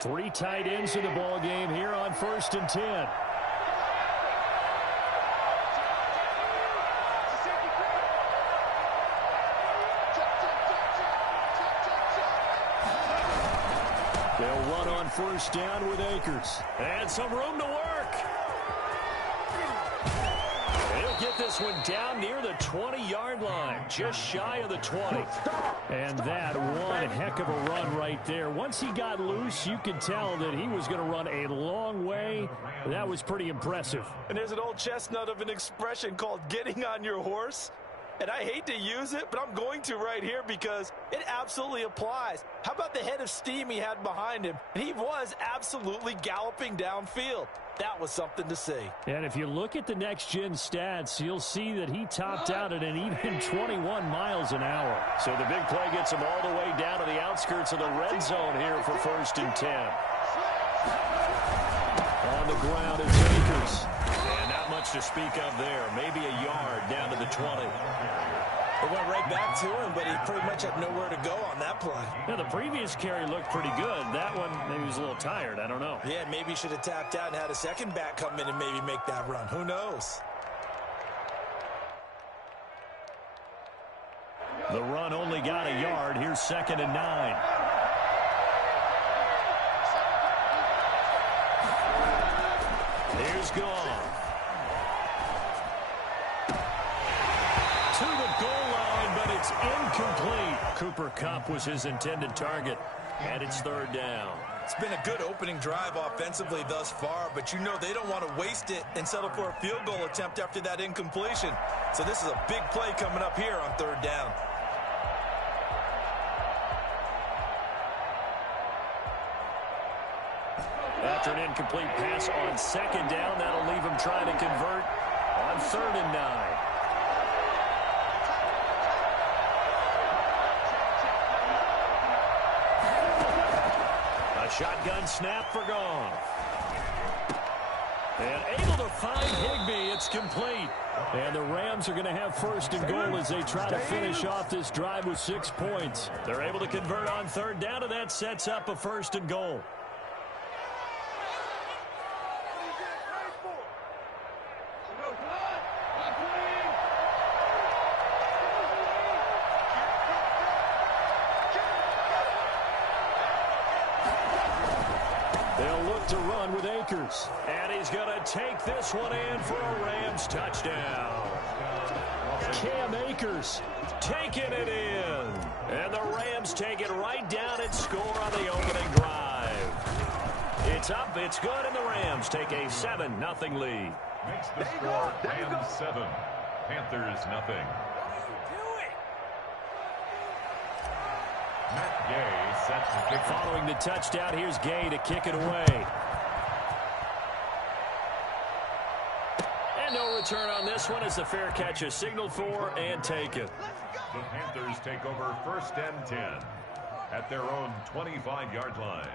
Three tight ends in the ball game here on 1st and 10. They'll run on 1st down with Akers. And some room to work. He'll get this one down near the 20-yard line, just shy of the 20. And that one heck of a run right there. Once he got loose, you could tell that he was going to run a long way. That was pretty impressive. And there's an old chestnut of an expression called getting on your horse. And I hate to use it, but I'm going to right here because it absolutely applies. How about the head of steam he had behind him? He was absolutely galloping downfield. That was something to see. And if you look at the next-gen stats, you'll see that he topped out at an even 21 miles an hour. So the big play gets him all the way down to the outskirts of the red zone here for 1st and 10. On the ground, it's Akers. And not much to speak of there. Maybe a yard down to the 20. It went right back to him, but he pretty much had nowhere to go on that play. Yeah, the previous carry looked pretty good. That one, maybe he was a little tired. I don't know. Yeah, maybe he should have tapped out and had a second back come in and maybe make that run. Who knows? The run only got a yard. Here's 2nd and 9. Here's gone. To the goal line, but it's incomplete. Cooper Kupp was his intended target, and it's 3rd down. It's been a good opening drive offensively thus far, but you know they don't want to waste it and settle for a field goal attempt after that incompletion. So this is a big play coming up here on 3rd down. After an incomplete pass on 2nd down, that'll leave him trying to convert on 3rd and 9. Shotgun snap for gone. And able to find Higbee. It's complete. And the Rams are going to have 1st and goal as they try to finish off this drive with 6 points. They're able to convert on 3rd down, and that sets up a 1st and goal. To run with Akers. And he's going to take this one in for a Rams touchdown. Cam Akers taking it in. And the Rams take it right down and score on the opening drive. It's up, it's good, and the Rams take a 7-0 lead. Makes the score Rams 7, Panthers nothing. Matt Gay set to kick. Following the touchdown, here's Gay to kick it away. And no return on this one as the fair catch is signaled for and taken. The Panthers take over 1st and 10 at their own 25-yard line.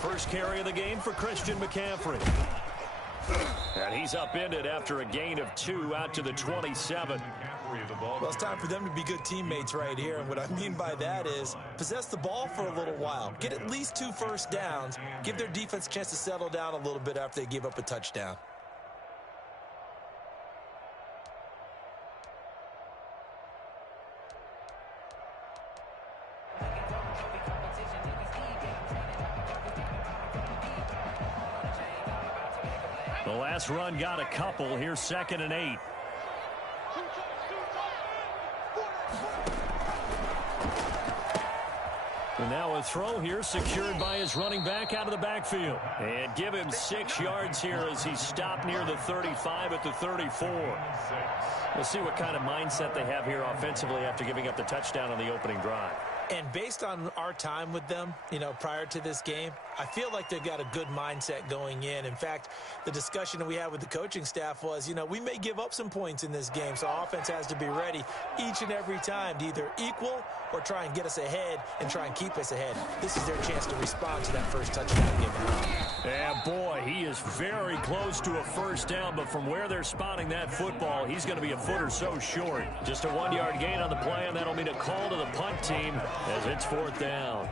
First carry of the game for Christian McCaffrey. And he's upended after a gain of 2 out to the 27. Well, it's time for them to be good teammates right here. And what I mean by that is possess the ball for a little while. Get at least 2 first downs. Give their defense a chance to settle down a little bit after they give up a touchdown. The last run got a couple. Here's 2nd and 8. And now a throw here secured by his running back out of the backfield. And give him 6 yards here as he's stopped near the 35 at the 34. We'll see what kind of mindset they have here offensively after giving up the touchdown on the opening drive. And based on our time with them, prior to this game, I feel like they've got a good mindset going in. In fact, the discussion that we had with the coaching staff was, we may give up some points in this game, so our offense has to be ready each and every time to either equal or try and get us ahead and try and keep us ahead. This is their chance to respond to that first touchdown given up. And boy, he is very close to a first down, but from where they're spotting that football, he's going to be a foot or so short. Just a 1-yard gain on the play, and that'll mean a call to the punt team as it's fourth down.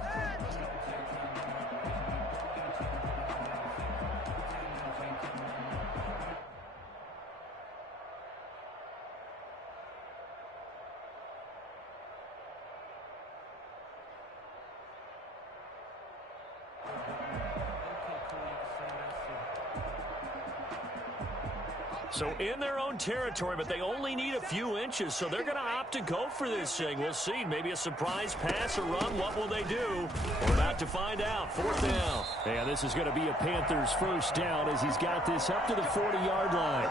So in their own territory, but they only need a few inches, so they're going to opt to go for this thing. We'll see. Maybe a surprise pass or run. What will they do? We're about to find out. Fourth down. And this is going to be a Panthers first down as he's got this up to the 40-yard line.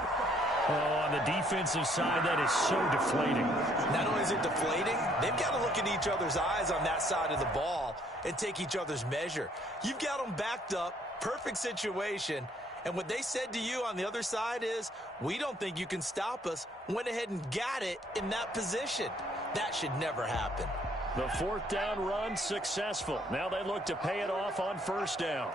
Oh, on the defensive side, that is so deflating. Not only is it deflating, they've got to look in each other's eyes on that side of the ball and take each other's measure. You've got them backed up, perfect situation. And what they said to you on the other side is, we don't think you can stop us. Went ahead and got it in that position. That should never happen. The fourth down run successful. Now they look to pay it off on first down.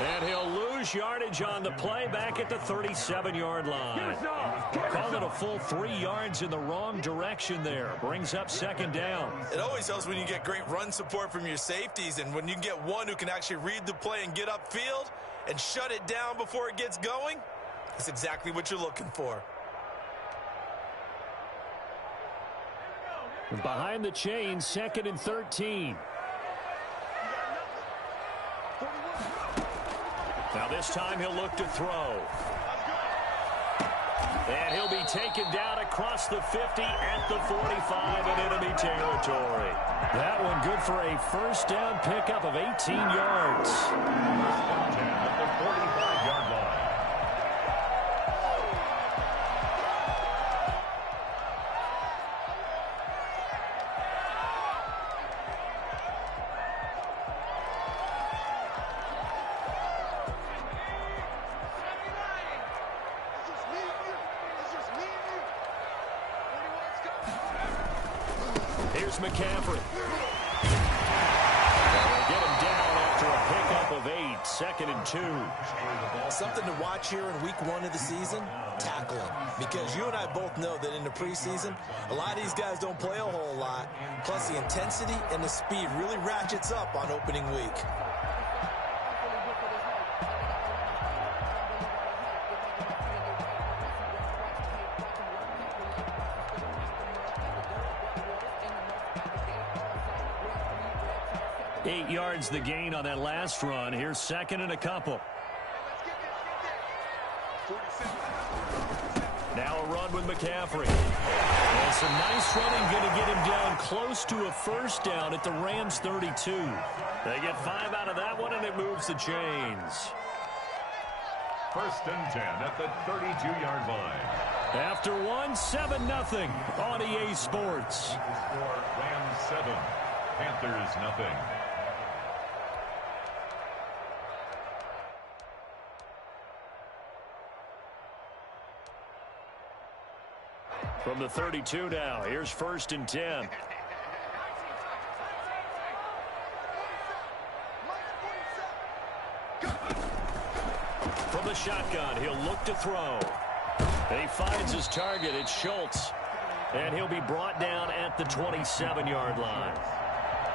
And he'll lose yardage on the play back at the 37-yard line. Called it a full 3 yards in the wrong direction there. Brings up second down. It always helps when you get great run support from your safeties, and when you get one who can actually read the play and get upfield and shut it down before it gets going, that's exactly what you're looking for. Behind the chains, 2nd and 13. Now this time he'll look to throw. And he'll be taken down across the 50 at the 45 in enemy territory. That one good for a first down pickup of 18 yards. At the 45-yard line. Here's McCaffrey. They'll get him down after a pickup of 8, 2nd and 2. Something to watch here in week 1 of the season, tackling. Because you and I both know that in the preseason, a lot of these guys don't play a whole lot. Plus the intensity and the speed really ratchets up on opening week. Eight yards the gain on that last run. Here's 2nd and a couple. Now a run with McCaffrey. And some nice running going to get him down close to a first down at the Rams 32. They get 5 out of that one, and it moves the chains. 1st and 10 at the 32-yard line. After 1, 7-0 on EA Sports. Score Rams 7, Panthers nothing. From the 32 now, here's 1st and 10. From the shotgun, he'll look to throw. And he finds his target. It's Schultz. And he'll be brought down at the 27-yard line.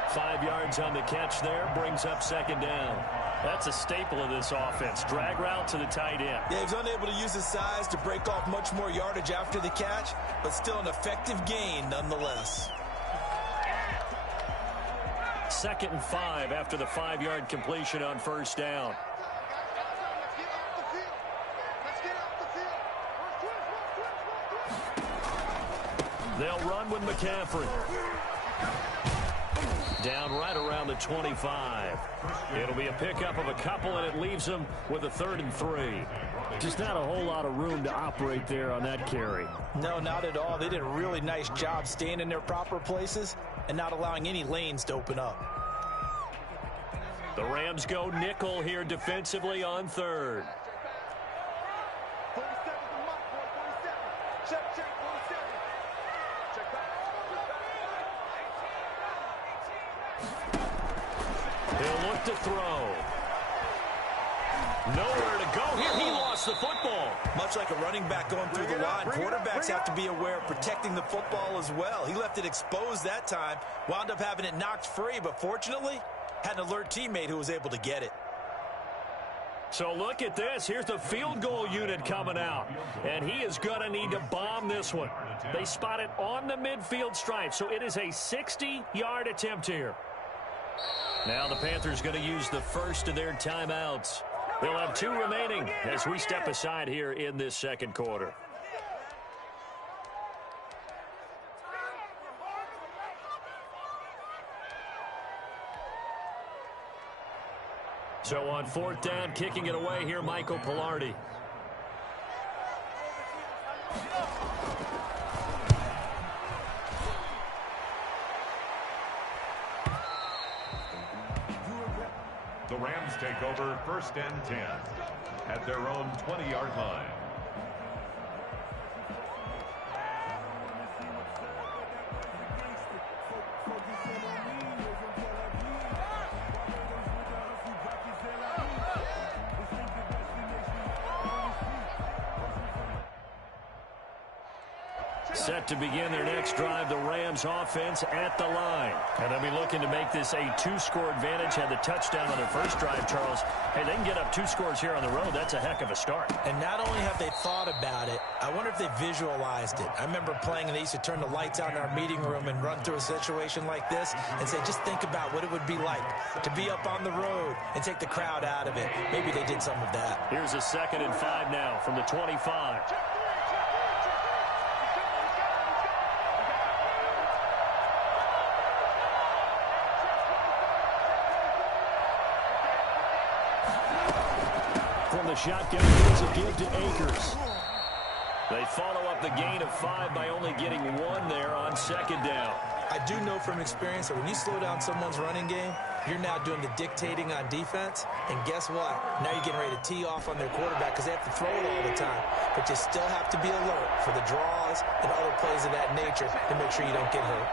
5 yards on the catch there, brings up 2nd down. That's a staple of this offense. Drag route to the tight end. Yeah, he's unable to use his size to break off much more yardage after the catch, but still an effective gain nonetheless. 2nd and 5 after the 5-yard completion on first down. They'll run with McCaffrey. Down right around the 25. It'll be a pickup of a couple, and it leaves them with a 3rd and 3. Just not a whole lot of room to operate there on that carry. No, not at all. They did a really nice job staying in their proper places and not allowing any lanes to open up. The Rams go nickel here defensively on third. He'll look to throw. Nowhere to go here. He lost the football. Much like a running back going through the line, quarterbacks have to be aware of protecting the football as well. He left it exposed that time, wound up having it knocked free, but fortunately, had an alert teammate who was able to get it. So look at this. Here's the field goal unit coming out, and he is going to need to bomb this one. They spot it on the midfield stripe, so it is a 60-yard attempt here. Now the Panthers going to use the first of their timeouts. They'll have 2 remaining as we step aside here in this second quarter. So on 4th down, kicking it away here, Michael Pilardi. The Rams take over 1st and 10 at their own 20-yard line. Set to begin their next drive, the Rams offense at the line. And they'll be looking to make this a 2-score advantage. Had the touchdown on their first drive, Charles. Hey, they can get up 2 scores here on the road. That's a heck of a start. And not only have they thought about it, I wonder if they visualized it. I remember playing and they used to turn the lights out in our meeting room and run through a situation like this and say, just think about what it would be like to be up on the road and take the crowd out of it. Maybe they did some of that. Here's a 2nd and 5 now from the 25. From the shotgun, here's a give to Akers. They follow up the gain of 5 by only getting 1 there on 2nd down. I do know from experience that when you slow down someone's running game, you're now doing the dictating on defense. And guess what? Now you're getting ready to tee off on their quarterback because they have to throw it all the time. But you still have to be alert for the draws and other plays of that nature to make sure you don't get hurt.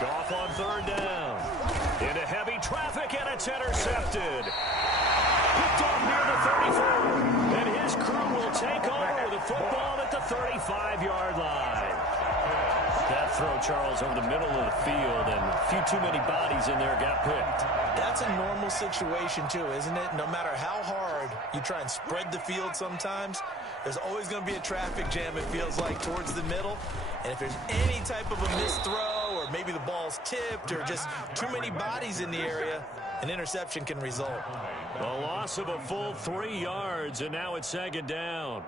Goff on 3rd down. Into heavy traffic, and it's intercepted. Picked off near the 34. And his crew will take over with the football at the 35-yard line. That throw, Charles, over the middle of the field, and a few too many bodies in there got picked. That's a normal situation, too, isn't it? No matter how hard you try and spread the field sometimes, there's always going to be a traffic jam, it feels like, towards the middle. And if there's any type of a missed throw or maybe the ball's tipped or just too many bodies in the area, an interception can result. A loss of a full 3 yards, and now it's 2nd down.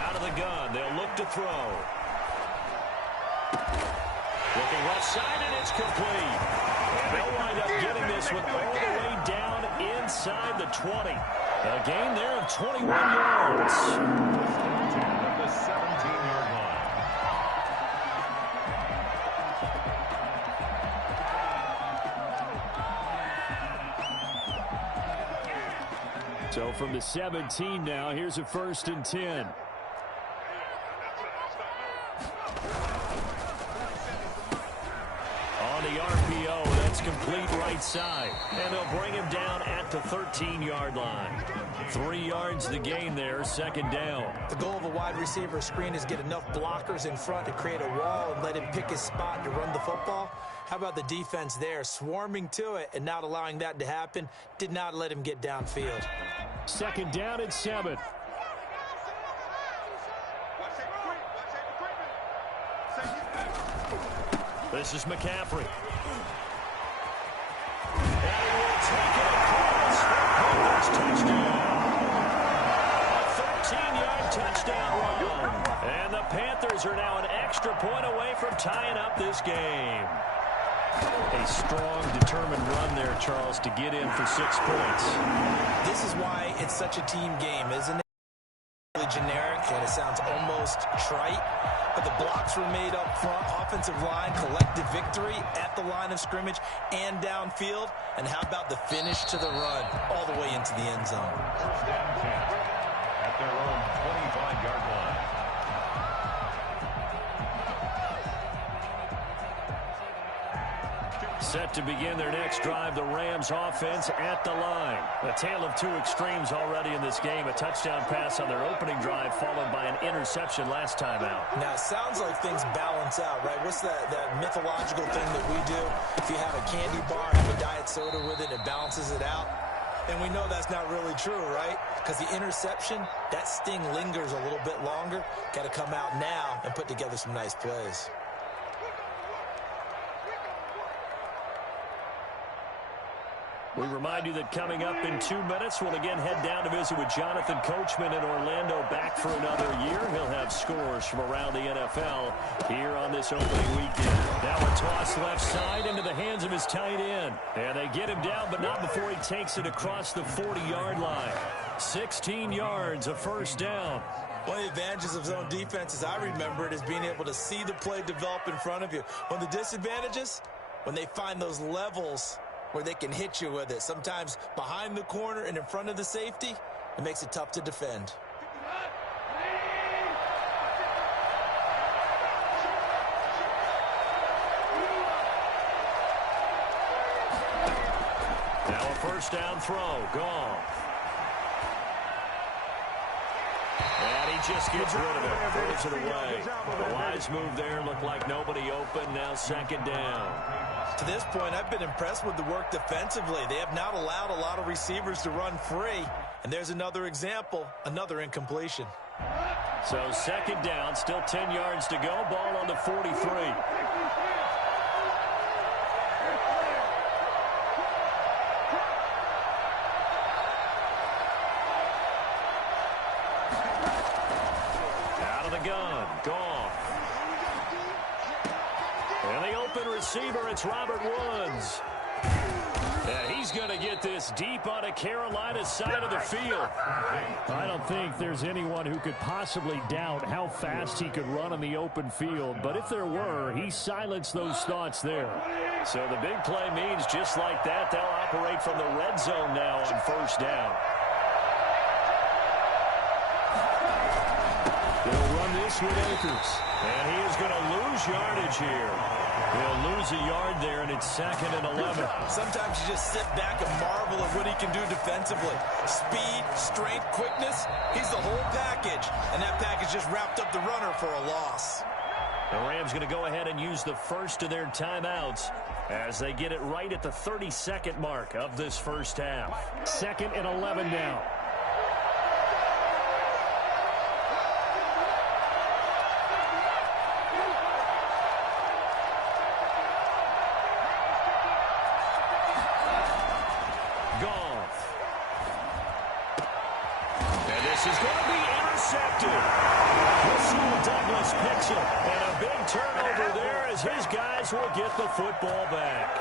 Out of the gun, they'll look to throw. Looking left side, and it's complete. And they'll wind up getting this one all the way down inside the 20. A gain there of 21 yards. At the 17-yard line. So from the 17 now, here's a 1st and 10. On the RPO, that's complete right side. And they'll bring him down at the 13-yard line. 3 yards the gain there, 2nd down. The goal of a wide receiver screen is get enough blockers in front to create a wall and let him pick his spot to run the football. How about the defense there, swarming to it and not allowing that to happen? Did not let him get downfield. 2nd down and 7. This is McCaffrey. And he will take it across for Panthers touchdown. A 13-yard touchdown run. And the Panthers are now an extra point away from tying up this game. A strong, determined run there, Charles, to get in for 6 points. This is why it's such a team game, isn't it? Really generic, and it sounds almost trite. But the blocks were made up front, offensive line, collective victory at the line of scrimmage and downfield. And how about the finish to the run all the way into the end zone? First and 10 at their own 25-yard line. Set to begin their next drive, the Rams offense at the line. A tale of two extremes already in this game. A touchdown pass on their opening drive followed by an interception last time out. Now, it sounds like things balance out, right? What's that mythological thing that we do? If you have a candy bar, have a diet soda with it, it balances it out. And we know that's not really true, right? Because the interception, that sting lingers a little bit longer. Got to come out now and put together some nice plays. We remind you that coming up in 2 minutes, we'll again head down to visit with Jonathan Coachman in Orlando, back for another year. He'll have scores from around the NFL here on this opening weekend. Now a toss left side into the hands of his tight end. And they get him down, but not before he takes it across the 40-yard line. 16 yards, a first down. One of the advantages of zone defense, as I remember it, is being able to see the play develop in front of you. One of the disadvantages, when they find those levels where they can hit you with it. Sometimes behind the corner and in front of the safety, it makes it tough to defend. Now a first down throw, gone. And he just gets rid of it, throws it away. A wise move there, looked like nobody open, now second down. To this point, I've been impressed with the work defensively. They have not allowed a lot of receivers to run free. And there's another example, another incompletion. So second down, still 10 yards to go, ball on the 43. Out of the gun, gone. And the open receiver, it's Robert Woods. And he's going to get this deep on a Carolina side of the field. I don't think there's anyone who could possibly doubt how fast he could run on the open field. But if there were, he silenced those thoughts there. So the big play means just like that, they'll operate from the red zone now on first down. They'll run this with Akers. And he is going to lose yardage here. He'll lose a yard there, and it's 2nd and 11. Sometimes you just sit back and marvel at what he can do defensively. Speed, strength, quickness, he's the whole package. And that package just wrapped up the runner for a loss. The Rams going to go ahead and use the first of their timeouts as they get it right at the 32nd mark of this first half. 2nd and 11 now. Will get the football back.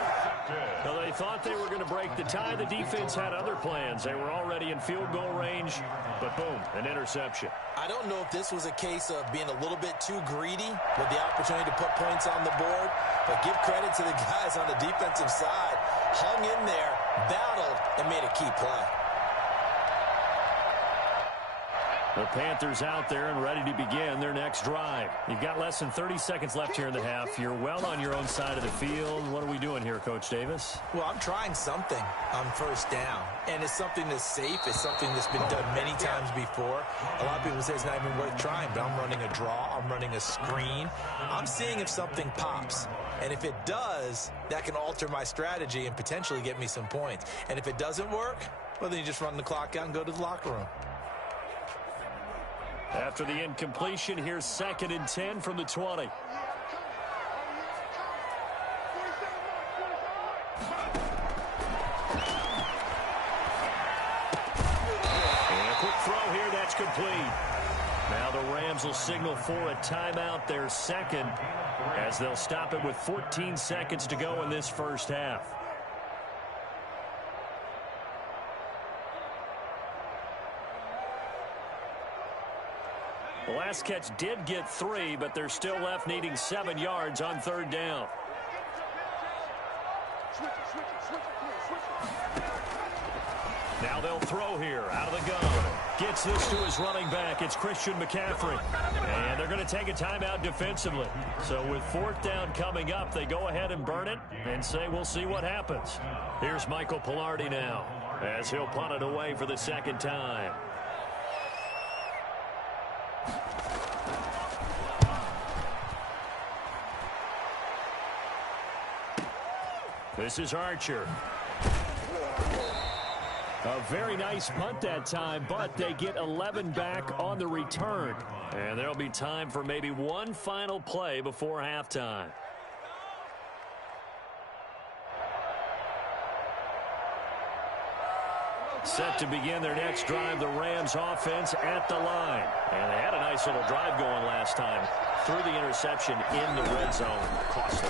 Now they thought they were going to break the tie. The defense had other plans. They were already in field goal range, but boom, an interception. I don't know if this was a case of being a little bit too greedy with the opportunity to put points on the board, but give credit to the guys on the defensive side. Hung in there, battled, and made a key play. The Panthers out there and ready to begin their next drive. You've got less than 30 seconds left here in the half. You're well on your own side of the field. What are we doing here, Coach Davis? Well, I'm trying something on first down, and it's something that's safe. It's something that's been done many times before. A lot of people say it's not even worth trying, but I'm running a draw. I'm running a screen. I'm seeing if something pops. And if it does, that can alter my strategy and potentially get me some points. And if it doesn't work, well, then you just run the clock out and go to the locker room. After the incompletion, here's 2nd and 10 from the 20. incomplete. Now the Rams will signal for a timeout, their second, as they'll stop it with 14 seconds to go in this first half. The last catch did get 3, but they're still left needing 7 yards on third down. Now they'll throw here out of the gun. Gets this to his running back. It's Christian McCaffrey. And they're going to take a timeout defensively. So with fourth down coming up, they go ahead and burn it and say we'll see what happens. Here's Michael Pilardi now as he'll punt it away for the second time. This is Archer. A very nice punt that time, but they get 11 back on the return. And there'll be time for maybe one final play before halftime. Set to begin their next drive, the Rams offense at the line. And they had a nice little drive going last time. Threw the interception in the red zone. Costly.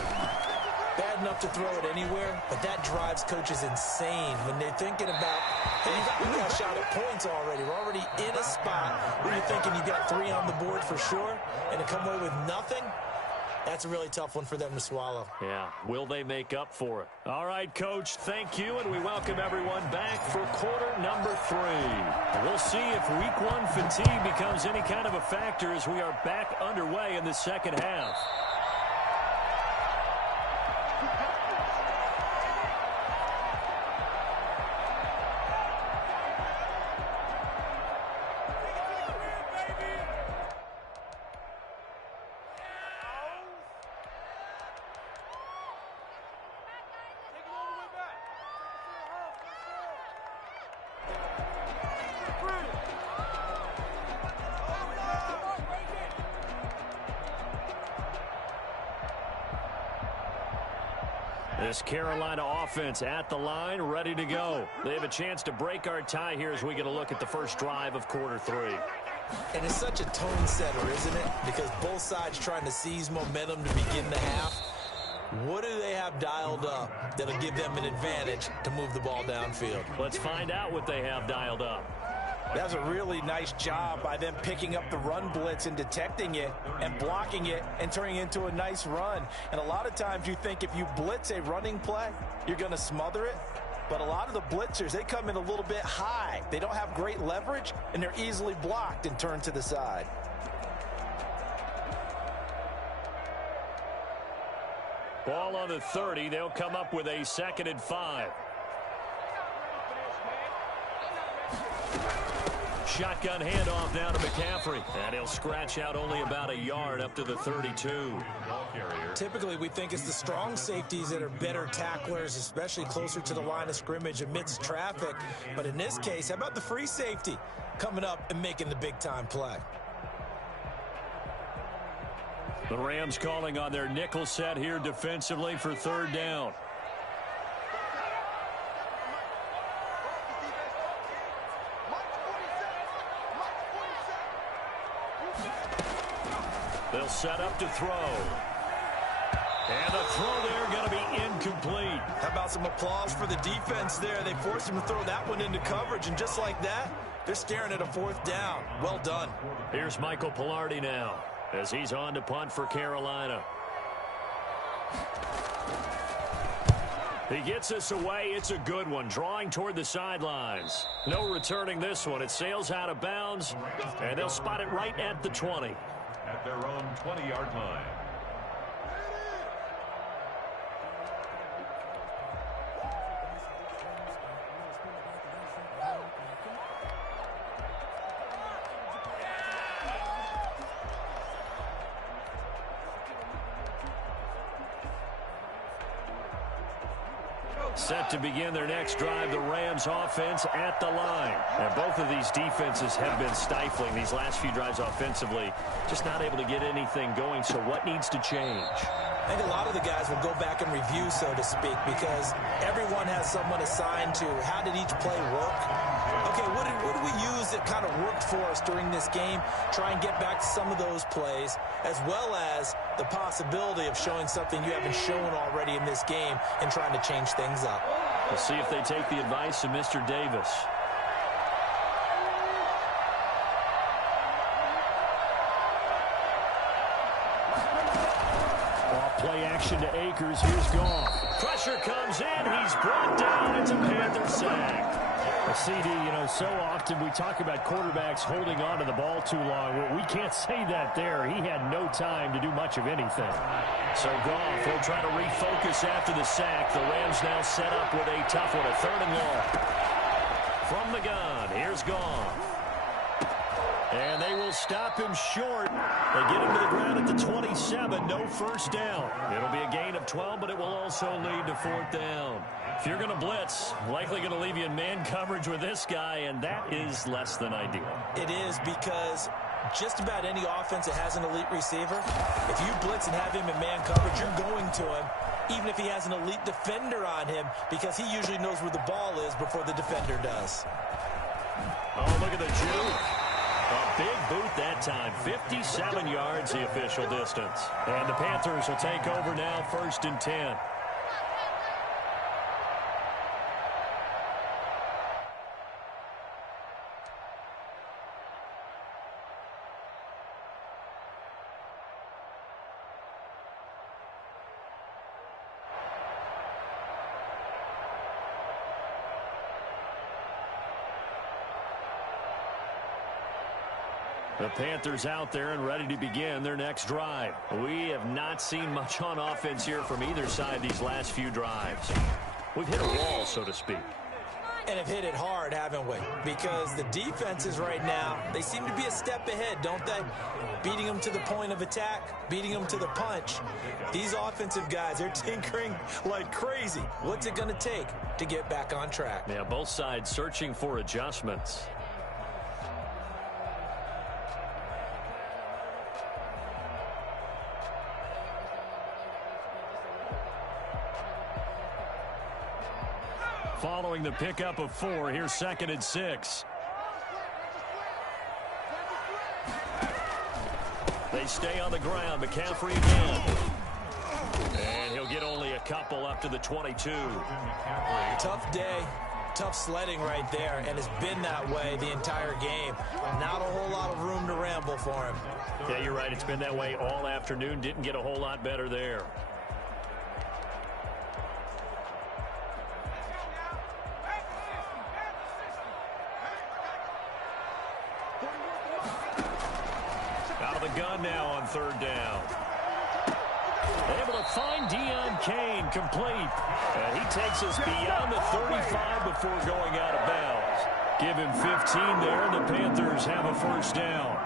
Bad enough to throw it anywhere, but that drives coaches insane when they're thinking about, hey, we got a shot at points already. We're already in a spot where you're thinking you got 3 on the board for sure, and to come away with nothing, that's a really tough one for them to swallow. Yeah, will they make up for it? All right, Coach, thank you, and we welcome everyone back for quarter number 3. We'll see if week 1 fatigue becomes any kind of a factor as we are back underway in the second half. This Carolina offense at the line, ready to go. They have a chance to break our tie here as we get a look at the first drive of quarter 3. And it's such a tone setter, isn't it? Because both sides trying to seize momentum to begin the half. What do they have dialed up that'll give them an advantage to move the ball downfield? Let's find out what they have dialed up. That's a really nice job by them picking up the run blitz and detecting it and blocking it and turning it into a nice run. And a lot of times you think if you blitz a running play, you're going to smother it. But a lot of the blitzers, they come in a little bit high. They don't have great leverage, and they're easily blocked and turned to the side. Ball on the 30. They'll come up with a 2nd and 5. Shotgun handoff now to McCaffrey. And he'll scratch out only about a yard up to the 32. Typically, we think it's the strong safeties that are better tacklers, especially closer to the line of scrimmage amidst traffic. But in this case, how about the free safety coming up and making the big-time play? The Rams calling on their nickel set here defensively for third down. They'll set up to throw. And the throw there going to be incomplete. How about some applause for the defense there? They forced him to throw that one into coverage, and just like that, they're staring at a 4th down. Well done. Here's Michael Pilardi now as he's on to punt for Carolina. He gets this away. It's a good one. Drawing toward the sidelines. No returning this one. It sails out of bounds, and they'll spot it right at the 20. At their own 20-yard line. Set to begin their next drive, the Rams offense at the line. And both of these defenses have been stifling these last few drives offensively. Just not able to get anything going, so what needs to change? I think a lot of the guys will go back and review, so to speak, because everyone has someone assigned to how did each play work. Okay, what did we use that kind of worked for us during this game? Try and get back to some of those plays, as well as the possibility of showing something you haven't shown already in this game and trying to change things up. We'll see if they take the advice of Mr. Davis. Play action to Akers. Here's Goff. Pressure comes in. He's brought down. It's a Panther sack. CD, so often we talk about quarterbacks holding on to the ball too long. Well, we can't say that there. He had no time to do much of anything. So Goff will try to refocus after the sack. The Rams now set up with a tough one, a 3rd and long. From the gun, here's Goff. And they will stop him short. They get him to the ground at the 27. No first down. It'll be a gain of 12, but it will also lead to 4th down. If you're going to blitz, likely going to leave you in man coverage with this guy, and that is less than ideal. It is, because just about any offense that has an elite receiver, if you blitz and have him in man coverage, you're going to him, even if he has an elite defender on him, because he usually knows where the ball is before the defender does. Oh, look at the juke. A big boot that time. 57 yards, the official distance. And the Panthers will take over now, 1st and 10. The Panthers out there and ready to begin their next drive. We have not seen much on offense here from either side these last few drives. We've hit a wall, so to speak. And have hit it hard, haven't we? Because the defenses right now, they seem to be a step ahead, don't they? Beating them to the point of attack, beating them to the punch. These offensive guys, they're tinkering like crazy. What's it going to take to get back on track? Yeah, both sides searching for adjustments. Following the pickup of 4, here's 2nd and 6. They stay on the ground. McCaffrey again. And he'll get only a couple up to the 22. Tough day. Tough sledding right there, and it's been that way the entire game. Not a whole lot of room to ramble for him. Yeah, you're right. It's been that way all afternoon. Didn't get a whole lot better there. Gun now on 3rd down. Able to find Deion Kane complete. And he takes us beyond the 35 before going out of bounds. Give him 15 there, and the Panthers have a 1st down.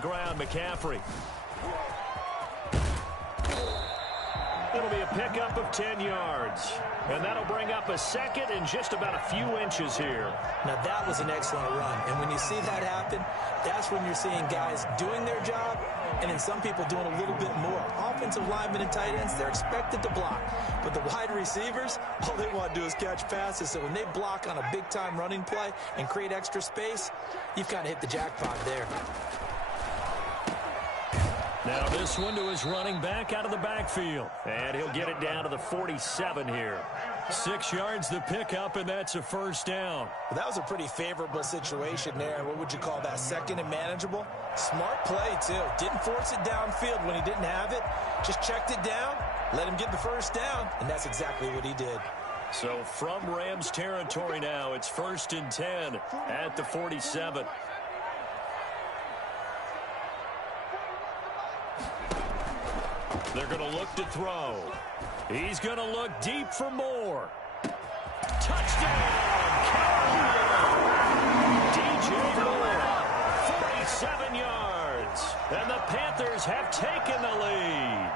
Ground, McCaffrey. It'll be a pickup of 10 yards. And that'll bring up a 2nd and just about a few inches here. Now, that was an excellent run. And when you see that happen, that's when you're seeing guys doing their job and then some people doing a little bit more. Offensive linemen and tight ends, they're expected to block. But the wide receivers, all they want to do is catch passes. So when they block on a big-time running play and create extra space, you've kind of hit the jackpot there. Now this one to his running back out of the backfield. And he'll get it down to the 47 here. 6 yards the pickup, and that's a 1st down. Well, that was a pretty favorable situation there. What would you call that? 2nd and manageable? Smart play, too. Didn't force it downfield when he didn't have it. Just checked it down, let him get the 1st down, and that's exactly what he did. So from Rams territory now, it's 1st and 10 at the 47. They're going to look to throw. He's going to look deep for more. Touchdown, Carolina! 7 yards. And the Panthers have taken the lead.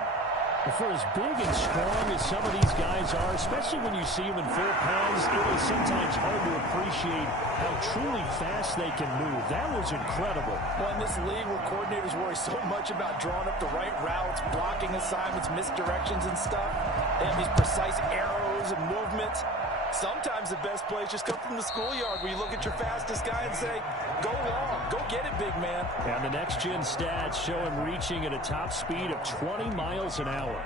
For as big and strong as some of these guys are, especially when you see them in full pads, it is sometimes hard to appreciate how truly fast they can move. That was incredible. Well, in this league where coordinators worry so much about drawing up the right routes, blocking assignments, misdirections and stuff, they have these precise arrows and movements. Sometimes the best plays just come from the schoolyard where you look at your fastest guy and say, go long, go get it, big man. And the next-gen stats show him reaching at a top speed of 20 miles an hour.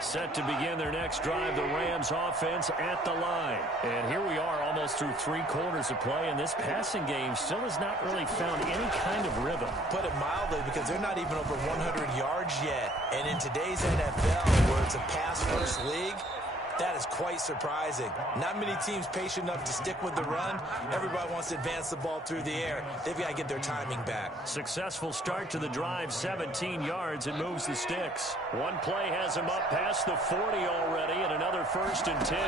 Set to begin their next drive, the Rams offense at the line. And here we are almost through 3 quarters of play, and this passing game still has not really found any kind of rhythm. Put it mildly, because they're not even over 100 yards yet. And in today's NFL, where it's a pass-first league, that is quite surprising. Not many teams patient enough to stick with the run. Everybody wants to advance the ball through the air. They've got to get their timing back. Successful start to the drive, 17 yards, and moves the sticks. One play has him up past the 40 already, and another 1st and 10.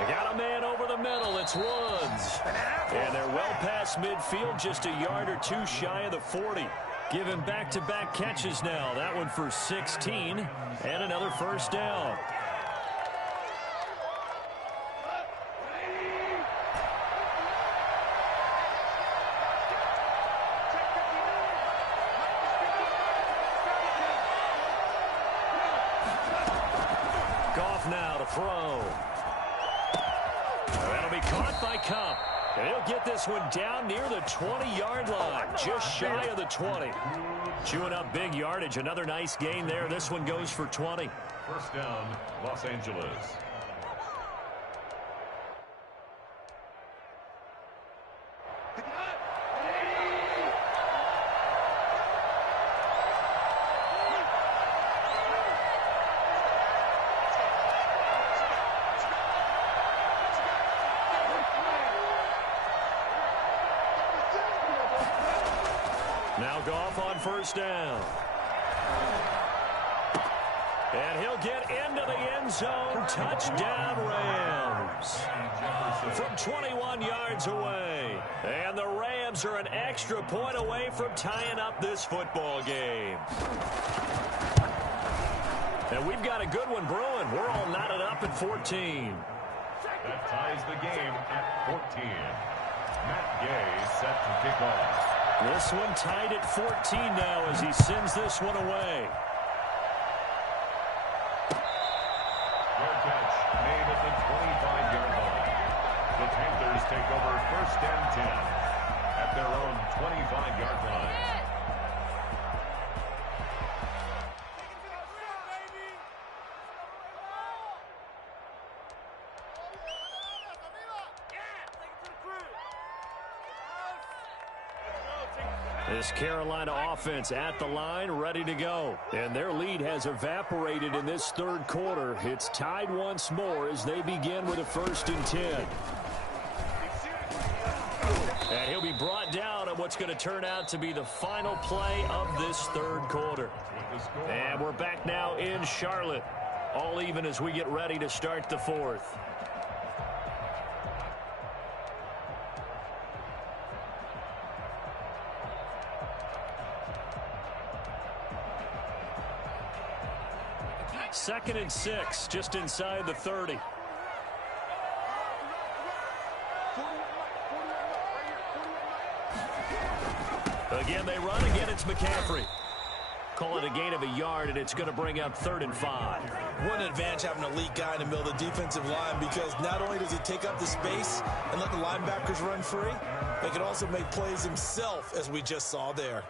They got a man over the middle. It's Woods. And they're well past midfield, just a yard or 2 shy of the 40. Given back-to-back catches now. That one for 16 and another 1st down. Goff now to throw. That'll be caught by Cup. And he'll get this one down near the 20-yard line, just shy of the 20. Chewing up big yardage. Another nice gain there. This one goes for 20. 1st down, Los Angeles. Now Goff on 1st down. And he'll get into the end zone. Touchdown, Rams. From 21 yards away. And the Rams are an extra point away from tying up this football game. And we've got a good one brewing. We're all knotted up at 14. That ties the game at 14. Matt Gay set to kick off. This one tied at 14 now as he sends this one away. Fair catch made at the 25-yard line. The Panthers take over 1st and 10 at their own 25-yard line. This Carolina offense at the line, ready to go. And their lead has evaporated in this 3rd quarter. It's tied once more as they begin with a 1st and 10. And he'll be brought down on what's going to turn out to be the final play of this 3rd quarter. And we're back now in Charlotte. All even as we get ready to start the 4th. Second and 6, just inside the 30. Again, they run. Again, it's McCaffrey. Call it a gain of a yard, and it's going to bring up 3rd and 5. What an advantage having an elite guy in the middle of the defensive line, because not only does he take up the space and let the linebackers run free, but he can also make plays himself, as we just saw there.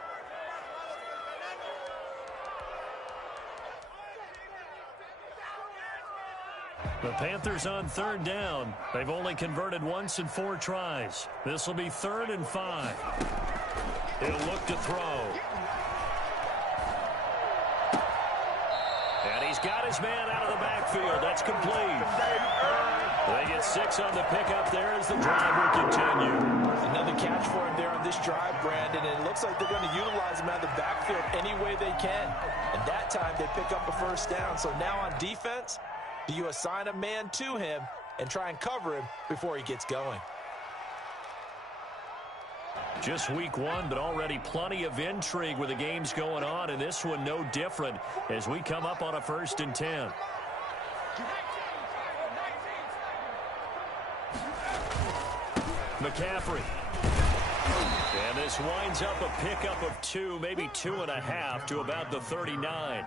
The Panthers on 3rd down. They've only converted once in 4 tries. This will be 3rd and 5. He'll look to throw. And he He's got his man out of the backfield. That's complete. They get 6 on the pickup there as the drive will continue. Another catch for him there on this drive, Brandon, and it looks like they're going to utilize him out of the backfield any way they can. And that time they pick up a first down. So now on defense, do you assign a man to him and try and cover him before he gets going? Just week 1, but already plenty of intrigue with the games going on, and this one no different as we come up on a 1st and 10. McCaffrey. And this winds up a pickup of 2, maybe 2.5 to about the 39.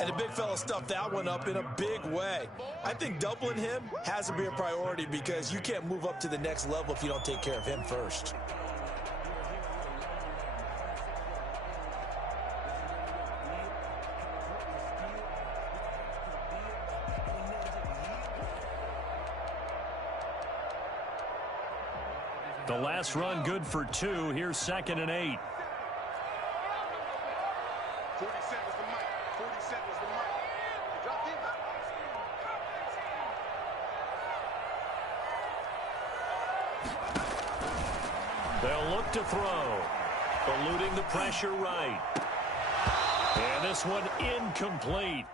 And the big fella stuffed that one up in a big way. I think doubling him has to be a priority because you can't move up to the next level if you don't take care of him first. The last run good for 2. Here's 2nd and 8. 47 is the mic. 47 is the mic. Drop him. They'll look to throw. Eluding the pressure right. And this one incomplete.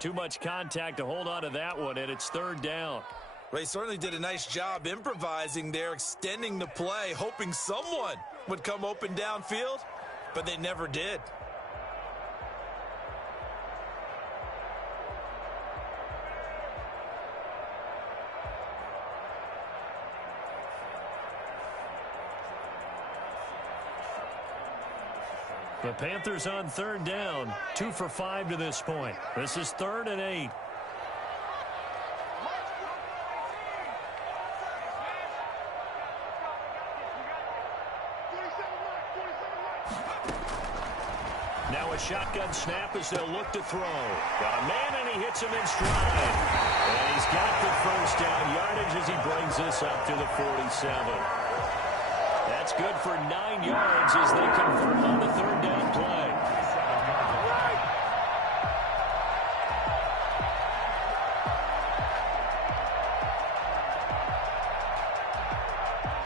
Too much contact to hold on to that one, and it's 3rd down. Well, he certainly did a nice job improvising there, extending the play, hoping someone would come open downfield, but they never did. The Panthers on 3rd down, 2 for 5 to this point. This is 3rd and 8. Now a shotgun snap as they'll look to throw. Got a man, and he hits him in stride. And he's got the first down yardage as he brings this up to the 47. That's good for 9 yards as they convert on the 3rd down play.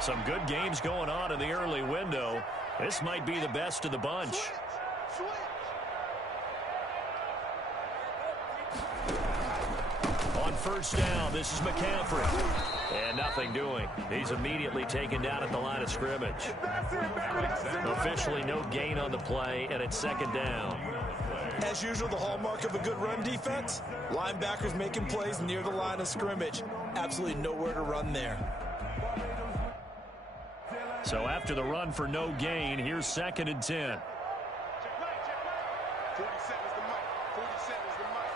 Some good games going on in the early window. This might be the best of the bunch. On 1st down, this is McCaffrey. And nothing doing. He's immediately taken down at the line of scrimmage. Officially no gain on the play, and it's 2nd down. As usual, the hallmark of a good run defense, linebackers making plays near the line of scrimmage. Absolutely nowhere to run there. So after the run for no gain, here's 2nd and 10. 47 is the mic. 47 is the mic.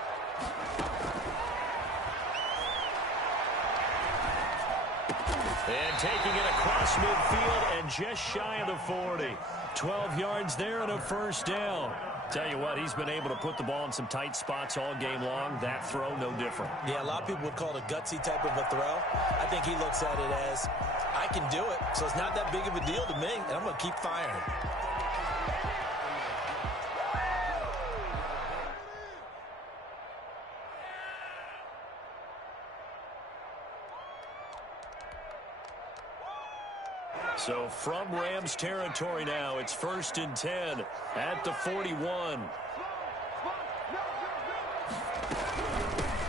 And taking it across midfield and just shy of the 40. 12 yards there and a 1st down. Tell you what, he's been able to put the ball in some tight spots all game long. That throw, no different. Yeah, a lot of people would call it a gutsy type of a throw. I think he looks at it as, I can do it, so it's not that big of a deal to me, and I'm going to keep firing. So from Rams territory now, it's 1st and 10 at the 41.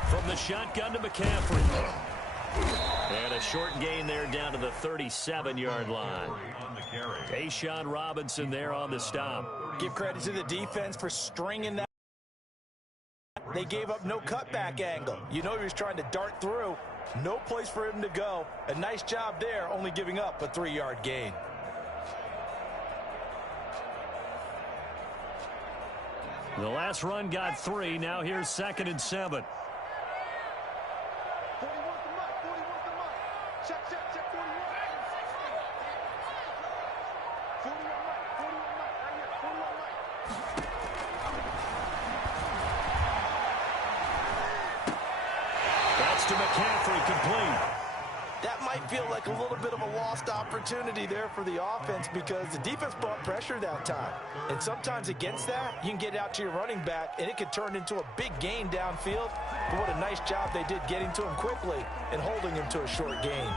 From the shotgun to McCaffrey. And a short gain there down to the 37-yard line. Ashawn Robinson there on the stop. Give credit to the defense for stringing that. They gave up no cutback angle. You know he was trying to dart through. No place for him to go. A nice job there, only giving up a 3-yard gain. The last run got 3. Now here's 2nd and 7. 41's the mic. 41's the mic. Check, check, check. 41. 41 mic. 41 mic. Right here. 41 mic. That's to McCaffrey, complete. that might feel like a little bit of a lost opportunity there for the offense because the defense brought pressure that time. And sometimes against that, you can get out to your running back, and it could turn into a big gain downfield. But what a nice job they did getting to him quickly and holding him to a short gain.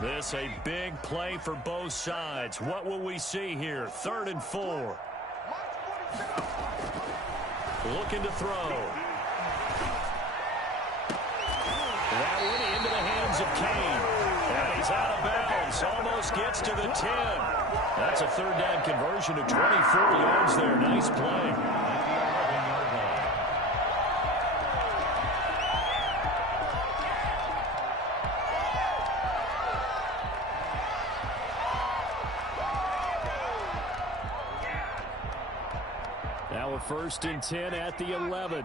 This a big play for both sides. What will we see here? 3rd and 4. Looking to throw. That one into the hands of Kane. And he's out of bounds. Almost gets to the 10. That's a 3rd down conversion of 24 yards there. Nice play. Now a 1st and 10 at the 11.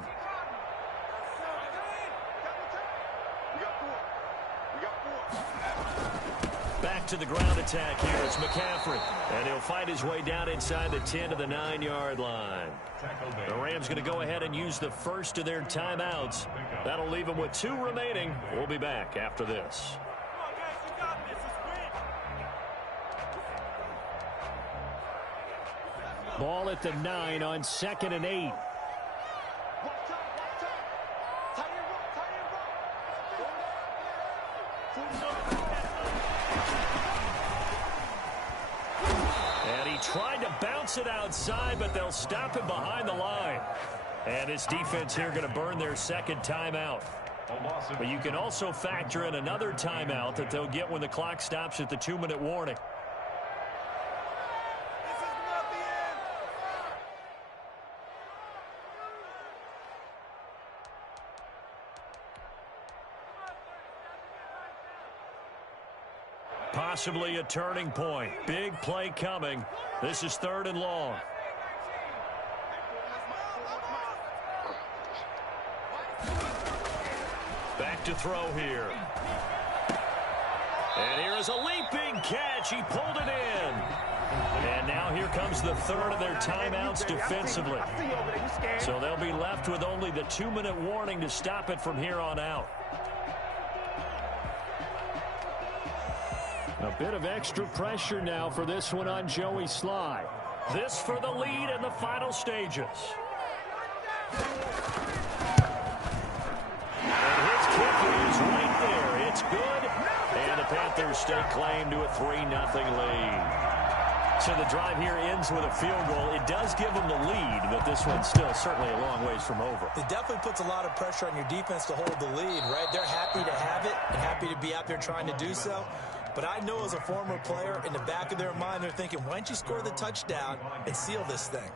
Back to the ground attack here. It's McCaffrey. And he'll fight his way down inside the 10 to the 9-yard line. The Rams going to go ahead and use the first of their timeouts. That'll leave them with 2 remaining. We'll be back after this. Ball at the 9 on 2nd and 8. And he tried to bounce it outside, but they'll stop him behind the line. And his defense here going to burn their 2nd timeout. But you can also factor in another timeout that they'll get when the clock stops at the 2-minute warning. Possibly a turning point. Big play coming. This is 3rd and long. Back to throw here. And here is a leaping catch. He pulled it in. And now here comes the 3rd of their timeouts defensively. So they'll be left with only the 2-minute warning to stop it from here on out. A bit of extra pressure now for this one on Joey Sly. This for the lead in the final stages. And his kick is right there. It's good. And the Panthers stake claim to a 3-0 lead. So the drive here ends with a field goal. It does give them the lead, but this one's still certainly a long ways from over. It definitely puts a lot of pressure on your defense to hold the lead, right? They're happy to have it and happy to be out there trying to do so. But I know as a former player, in the back of their mind, they're thinking, why don't you score the touchdown and seal this thing?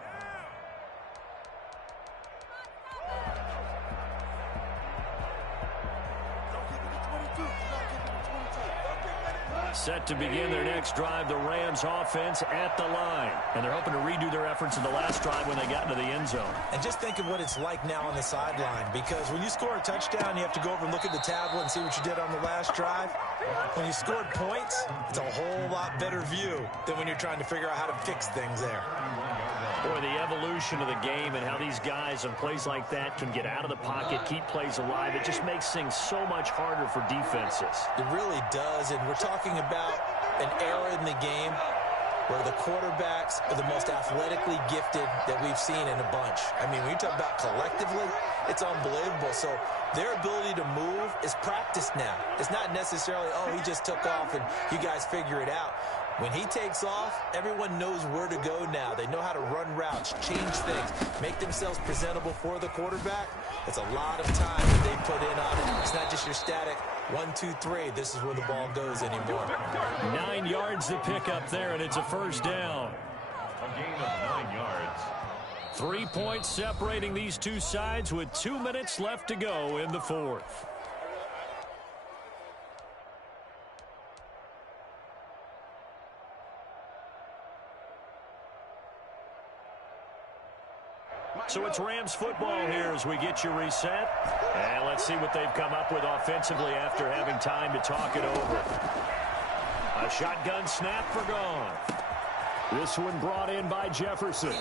Set to begin their next drive, the Rams offense at the line. And they're hoping to redo their efforts in the last drive when they got into the end zone. And just think of what it's like now on the sideline, because when you score a touchdown, you have to go over and look at the tablet and see what you did on the last drive. When you scored points, it's a whole lot better view than when you're trying to figure out how to fix things there. Boy, the evolution of the game and how these guys on plays like that can get out of the pocket, keep plays alive, it just makes things so much harder for defenses. It really does, and we're talking about an era in the game where the quarterbacks are the most athletically gifted that we've seen in a bunch. I mean, when you talk about collectively, it's unbelievable. So their ability to move is practiced now. It's not necessarily, oh, he just took off and you guys figure it out. When he takes off, everyone knows where to go now. They know how to run routes, change things, make themselves presentable for the quarterback. It's a lot of time that they put in on it. It's not just your static 1, 2, 3. This is where the ball goes anymore. 9 yards to pick up there, and it's a first down. A gain of 9 yards. 3 points separating these two sides with 2 minutes left to go in the fourth. So it's Rams football here as we get you reset. And let's see what they've come up with offensively after having time to talk it over. A shotgun snap for Goff. This one brought in by Jefferson.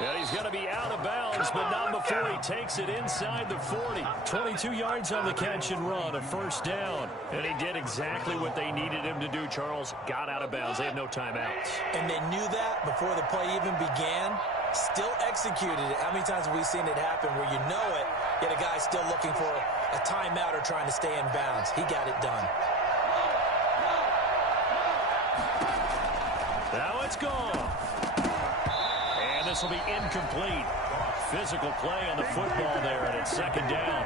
And he's going to be out of bounds, but not before he takes it inside the 40. 22 yards on the catch and run, a first down. And he did exactly what they needed him to do, Charles. Got out of bounds. They had no timeouts. And they knew that before the play even began. Still executed it. How many times have we seen it happen where you know it, yet a guy's still looking for a timeout or trying to stay in bounds? He got it done. Now it's gone. And this will be incomplete. Physical play on the football there, and it's second down.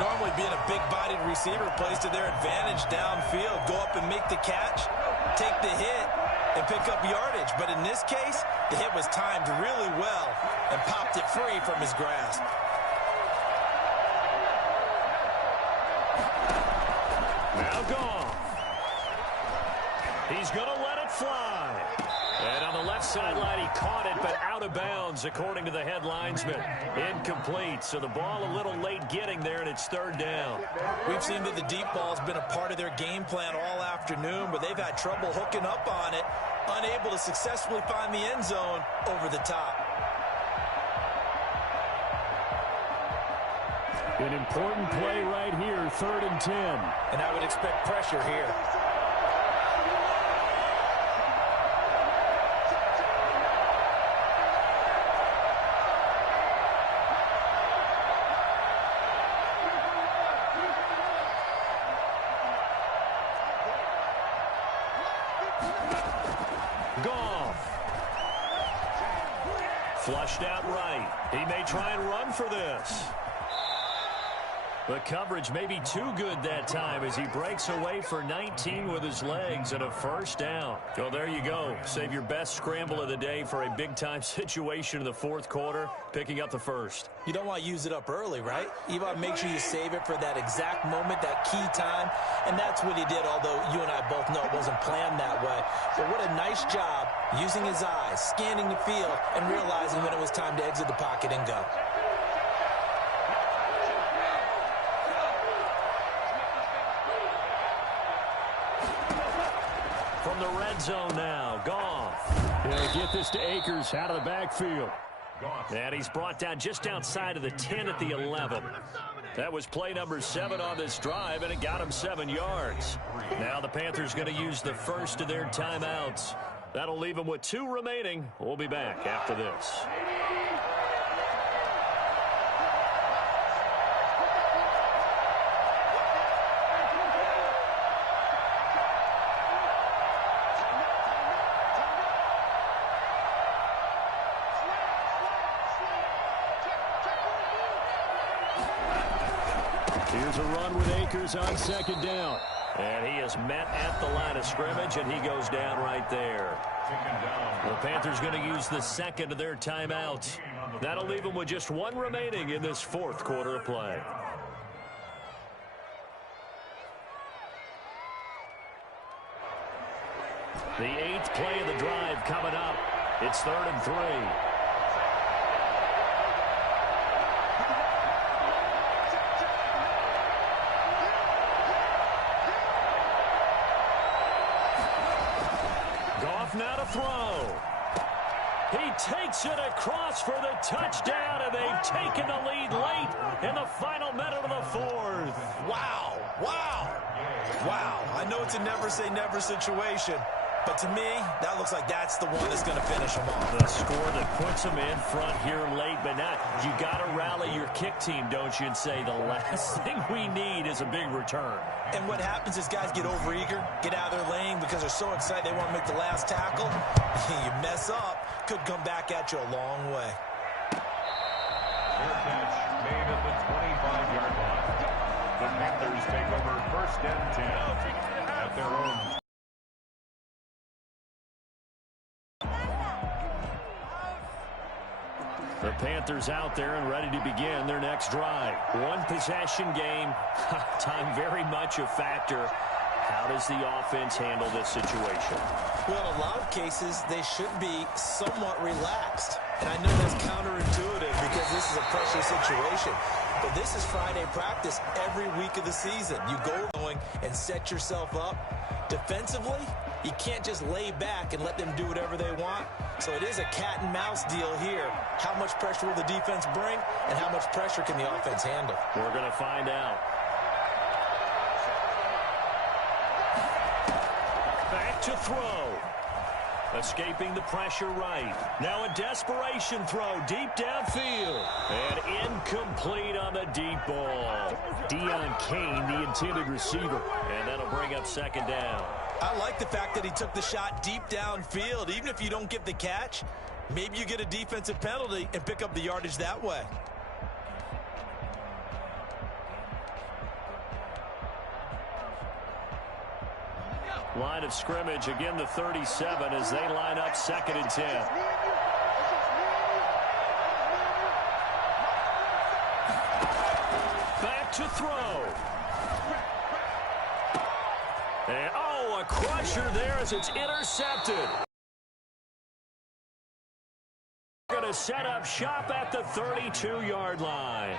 Normally being a big-bodied receiver plays to their advantage downfield. Go up and make the catch, take the hit, and pick up yardage. But in this case, the hit was timed really well and popped it free from his grasp. Now gone. He's going to let it fly. And on the left sideline, he caught it, but out of bounds, according to the head linesman. Incomplete, so the ball a little late getting there, and it's third down. We've seen that the deep ball has been a part of their game plan all afternoon, but they've had trouble hooking up on it, unable to successfully find the end zone over the top. An important play right here, 3rd and 10. And I would expect pressure here. Flushed out right. He may try and run for this. The coverage may be too good that time as he breaks away for 19 with his legs and a first down. So there you go. Save your best scramble of the day for a big-time situation in the fourth quarter, picking up the first. You don't want to use it up early, right? You want to make sure you save it for that exact moment, that key time. And that's what he did, although you and I both know it wasn't planned that way. But what a nice job using his eyes, scanning the field, and realizing when it was time to exit the pocket and go. From the red zone now, Goff. He'll get this to Akers out of the backfield. And he's brought down just outside of the 10 at the 11. That was play number 7 on this drive, and it got him 7 yards. Now the Panthers going to use the first of their timeouts. That'll leave them with 2 remaining. We'll be back after this. Here's a run with Akers on second down. And he is met at the line of scrimmage, and he goes down right there. The Panthers going to use the second of their timeouts. That'll leave them with just 1 remaining in this fourth quarter of play. The 8th play of the drive coming up. It's 3rd and 3. Now to throw. He takes it across for the touchdown, and they've taken the lead late in the final minute of the 4th. Wow. Wow. Wow. I know it's a never-say-never situation, but to me, that looks like that's the one that's going to finish them off. The score that puts them in front here late, but now you got to rally your kick team, don't you, and say the last thing we need is a big return. And what happens is guys get overeager, get out of their lane because they're so excited they want to make the last tackle. You mess up, could come back at you a long way. Fair catch made at the 25-yard line. The Panthers take over 1st and 10 at their own. The Panthers out there and ready to begin their next drive. 1 possession game. Time very much a factor. How does the offense handle this situation? Well, in a lot of cases, they should be somewhat relaxed. And I know that's counterintuitive because this is a pressure situation. But this is Friday practice every week of the season. You go going and set yourself up defensively. You can't just lay back and let them do whatever they want. So it is a cat and mouse deal here. How much pressure will the defense bring, and how much pressure can the offense handle? We're going to find out. Back to throw. Escaping the pressure right. Now a desperation throw deep downfield. And incomplete on the deep ball. Deion Kane, the intended receiver. And that'll bring up second down. I like the fact that he took the shot deep downfield. Even if you don't get the catch, maybe you get a defensive penalty and pick up the yardage that way. Line of scrimmage, again the 37 as they line up 2nd and 10. Back to throw. And, a crusher there as it's intercepted. Going to set up shop at the 32-yard line.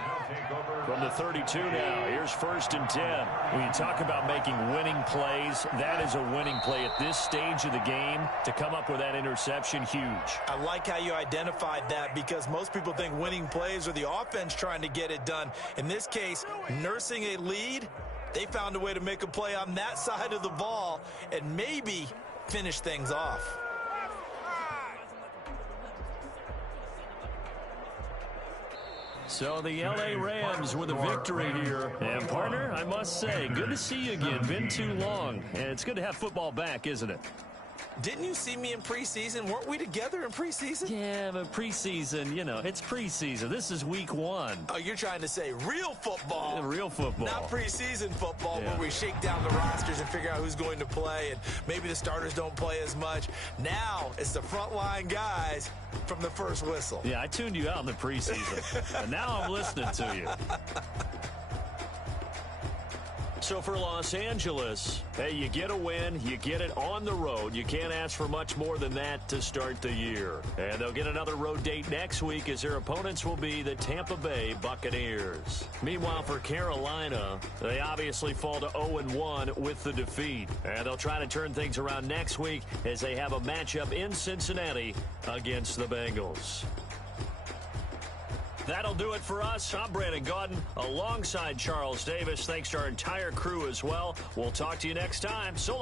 From the 32 now, here's 1st and 10. When you talk about making winning plays, that is a winning play at this stage of the game. To come up with that interception, huge. I like how you identified that, because most people think winning plays are the offense trying to get it done. In this case, nursing a lead, they found a way to make a play on that side of the ball and maybe finish things off. So the L.A. Rams with a victory here. And, partner, I must say, good to see you again. Been too long. And it's good to have football back, isn't it? Didn't you see me in preseason? Weren't we together in preseason? Yeah, but preseason, it's preseason. This is week 1. Oh, you're trying to say real football. Yeah, real football. Not preseason football, yeah, where we shake down the rosters and figure out who's going to play, and maybe the starters don't play as much. Now it's the frontline guys from the first whistle. Yeah, I tuned you out in the preseason. And now I'm listening to you. So for Los Angeles, hey, you get a win, you get it on the road. You can't ask for much more than that to start the year. And they'll get another road date next week as their opponents will be the Tampa Bay Buccaneers. Meanwhile, for Carolina, they obviously fall to 0-1 with the defeat. And they'll try to turn things around next week as they have a matchup in Cincinnati against the Bengals. That'll do it for us. I'm Brandon Gaudin alongside Charles Davis. Thanks to our entire crew as well. We'll talk to you next time. So long.